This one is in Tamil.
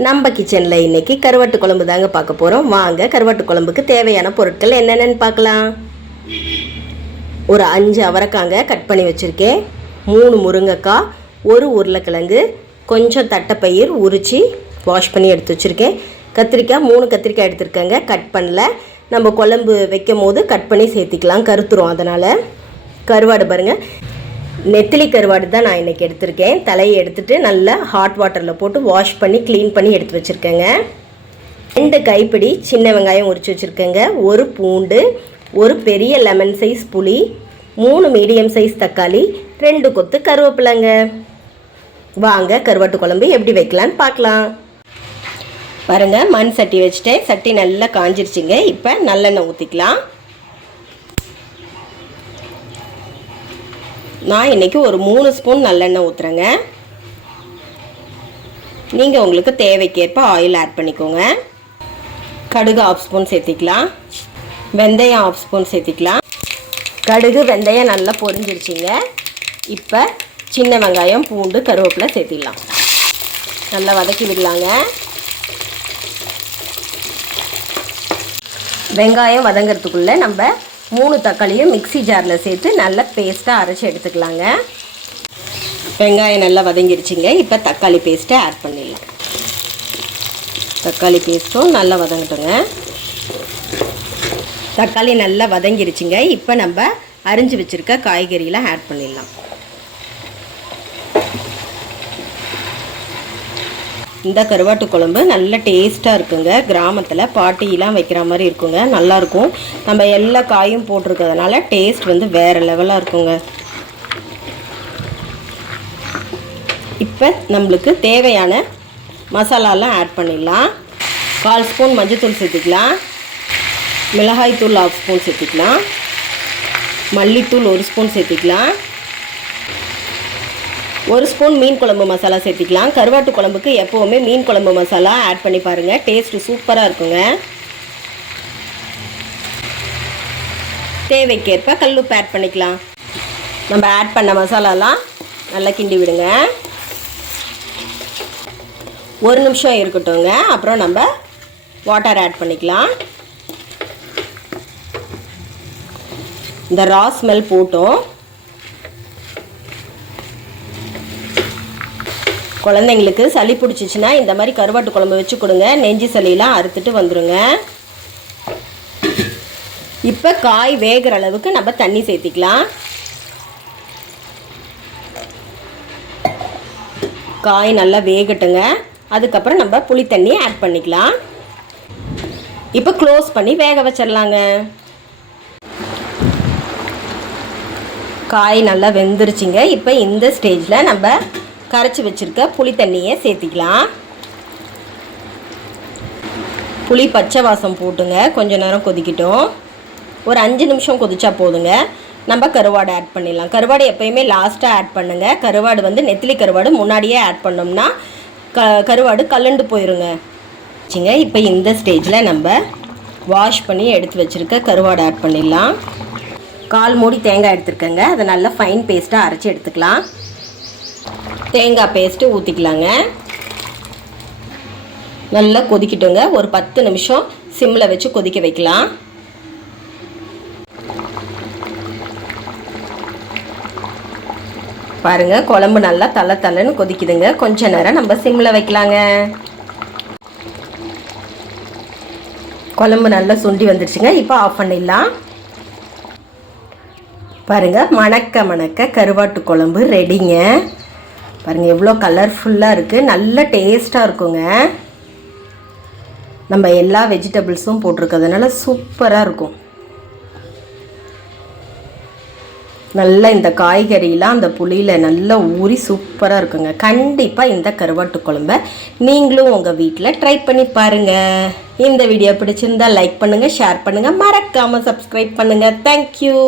நம்ம கிச்சனில் இன்றைக்கி கருவாட்டு குழம்பு தாங்க பார்க்க போகிறோம். வாங்க கருவாட்டு குழம்புக்கு தேவையான பொருட்கள் என்னென்னு பார்க்கலாம். ஒரு 5 அவரைக்காங்க கட் பண்ணி வச்சுருக்கேன், 3 முருங்கைக்காய், 1 உருளைக்கிழங்கு, கொஞ்சம் தட்டைப்பயிர் உரித்து வாஷ் பண்ணி எடுத்து வச்சுருக்கேன். கத்திரிக்காய் 3 கத்திரிக்காய் எடுத்துருக்கேங்க, கட் பண்ணல. நம்ம குழம்பு வைக்கும் போது கட் பண்ணி சேர்த்திக்கலாம், கருத்துரும். அதனால் கருவாடு பாருங்கள், நெத்திலி கருவாடு தான் நான் இன்றைக்கி எடுத்திருக்கேன். தலையை எடுத்துகிட்டு நல்லா ஹாட் வாட்டரில் போட்டு வாஷ் பண்ணி க்ளீன் பண்ணி எடுத்து வச்சுருக்கேங்க. 2 கைப்பிடி சின்ன வெங்காயம் உரித்து வச்சுருக்கேங்க, 1 பூண்டு, 1 பெரிய லெமன் சைஸ் புளி, 3 மீடியம் சைஸ் தக்காளி, 2 கொத்து கருவேப்பிலைங்க. வாங்க கருவாட்டு குழம்பு எப்படி வைக்கலான்னு பார்க்கலாம். பாருங்கள், மண் சட்டி வச்சுட்டேன், சட்டி நல்லா காஞ்சிருச்சுங்க. இப்போ நல்லெண்ணெய் ஊற்றிக்கலாம். நான் இன்றைக்கி ஒரு 3 ஸ்பூன் நல்லெண்ணெய் ஊற்றுறேங்க. நீங்கள் உங்களுக்கு தேவைக்கேற்ப ஆயில் ஆட் பண்ணிக்கோங்க. கடுகு 1/2 ஸ்பூன் சேர்த்திக்கலாம். வெந்தயம் 1/2 ஸ்பூன் சேர்த்திக்கலாம். கடுகு வெந்தயம் நல்லா பொரிஞ்சிருச்சுங்க. இப்போ சின்ன வெங்காயம், பூண்டு, கருவேப்பிலை சேர்த்திடலாம். நல்லா வதக்கி விடலாங்க. வெங்காயம் வதங்கிறதுக்குள்ளே நம்ம 3 தக்காளியும் மிக்சி ஜாரில் சேர்த்து நல்லா பேஸ்ட்டாக அரைச்சி எடுத்துக்கலாங்க. வெங்காயம் நல்லா வதங்கிருச்சுங்க. இப்போ தக்காளி பேஸ்ட்டை ஆட் பண்ணிடலாம். தக்காளி பேஸ்ட்டும் நல்லா வதங்கட்டுங்க. தக்காளி நல்லா வதங்கிருச்சுங்க. இப்போ நம்ம அரிஞ்சு வச்சுருக்க காய்கறியெலாம் ஆட் பண்ணிடலாம். இந்த கருவாட்டு குழம்பு நல்ல டேஸ்ட்டாக இருக்குங்க. கிராமத்தில் பாட்டிலாம் வைக்கிற மாதிரி இருக்குங்க, நல்லாயிருக்கும். நம்ம எல்லா காயும் போட்டிருக்கிறதுனால டேஸ்ட் வந்து வேறு லெவலாக இருக்குங்க. இப்போ நம்மளுக்கு தேவையான மசாலாலாம் ஆட் பண்ணிடலாம். 1/4 ஸ்பூன் மஞ்சள்தூள் சேர்த்துக்கலாம். மிளகாய்த்தூள் 1/2 ஸ்பூன் சேர்த்துக்கலாம். மல்லித்தூள் 1 ஸ்பூன் சேர்த்துக்கலாம். 1 ஸ்பூன் மீன் குழம்பு மசாலா சேர்த்திக்கலாம். கருவாட்டு குழம்புக்கு எப்போவுமே மீன் குழம்பு மசாலா ஆட் பண்ணி பாருங்கள், டேஸ்ட்டு சூப்பராக இருக்குங்க. தேவைக்கேற்ப கல்லுப்பு ஆட் பண்ணிக்கலாம். நம்ம ஆட் பண்ண மசாலாலாம் நல்லா கிண்டி விடுங்க. 1 நிமிஷம் இருக்கட்டுங்க. அப்புறம் நம்ம வாட்டர் ஆட் பண்ணிக்கலாம். இந்த ரா ஸ்மெல் போட்டோம். குழந்தைங்களுக்கு சளி பிடிச்சிச்சின்னா இந்த மாதிரி கருவாட்டு குழம்பு வச்சு கொடுங்க, நெஞ்சு சளியெலாம் அறுத்துட்டு வந்துடுங்க. இப்போ காய் வேகிற அளவுக்கு நம்ம தண்ணி சேர்த்திக்கலாம். காய் நல்லா வேகட்டுங்க. அதுக்கப்புறம் நம்ம புளி தண்ணி ஆட் பண்ணிக்கலாம். இப்போ க்ளோஸ் பண்ணி வேக வச்சிடலாங்க. காய் நல்லா வெந்துருச்சுங்க. இப்போ இந்த ஸ்டேஜில் நம்ம கரைச்சி வச்சுருக்க புளி தண்ணியை சேர்த்திக்கலாம். புளி பச்சை வாசம் போட்டுங்க கொஞ்சம் நேரம் கொதிக்கட்டும். ஒரு 5 நிமிஷம் கொதிச்சா போதுங்க. நம்ம கருவாடு ஆட் பண்ணிடலாம். கருவாடு எப்போயுமே லாஸ்ட்டாக ஆட் பண்ணுங்கள். கருவாடு வந்து நெத்திலி கருவாடு முன்னாடியே ஆட் பண்ணோம்னா கருவாடு கலண்டு போயிருங்க. இப்போ இந்த ஸ்டேஜில் நம்ம வாஷ் பண்ணி எடுத்து வச்சுருக்க கருவாடு ஆட் பண்ணிடலாம். 1/4 மூடி தேங்காய் எடுத்துருக்கேங்க, அதை நல்லா ஃபைன் பேஸ்ட்டாக அரைச்சி எடுத்துக்கலாம். தேங்காய் பேஸ்ட்டு ஊற்றிக்கலாங்க. நல்லா கொதிக்கட்டுங்க. ஒரு 10 நிமிஷம் சிம்மில் வச்சு கொதிக்க வைக்கலாம். பாருங்கள், குழம்பு நல்லா தலை கொதிக்குதுங்க. கொஞ்ச நேரம் நம்ம சிம்மில் வைக்கலாங்க. குழம்பு நல்லா சுண்டி வந்துடுச்சுங்க. இப்போ ஆஃப் பண்ணிடலாம். பாருங்கள், மணக்க மணக்க கருவாட்டு குழம்பு ரெடிங்க. பாருங்கள் எவ்வளோ கலர்ஃபுல்லாக இருக்குது, நல்ல டேஸ்ட்டாக இருக்குங்க. நம்ம எல்லா வெஜிடபிள்ஸும் போட்டிருக்கிறதுனால சூப்பராக இருக்கும். நல்லா இந்த காய்கறியெலாம் அந்த புளியில் நல்லா ஊறி சூப்பராக இருக்குங்க. கண்டிப்பாக இந்த கருவாட்டு குழம்பை நீங்களும் உங்கள் வீட்டில் ட்ரை பண்ணி பாருங்கள். இந்த வீடியோ பிடிச்சிருந்தால் லைக் பண்ணுங்கள், ஷேர் பண்ணுங்கள், மறக்காமல் சப்ஸ்கிரைப் பண்ணுங்கள். தேங்க்யூ.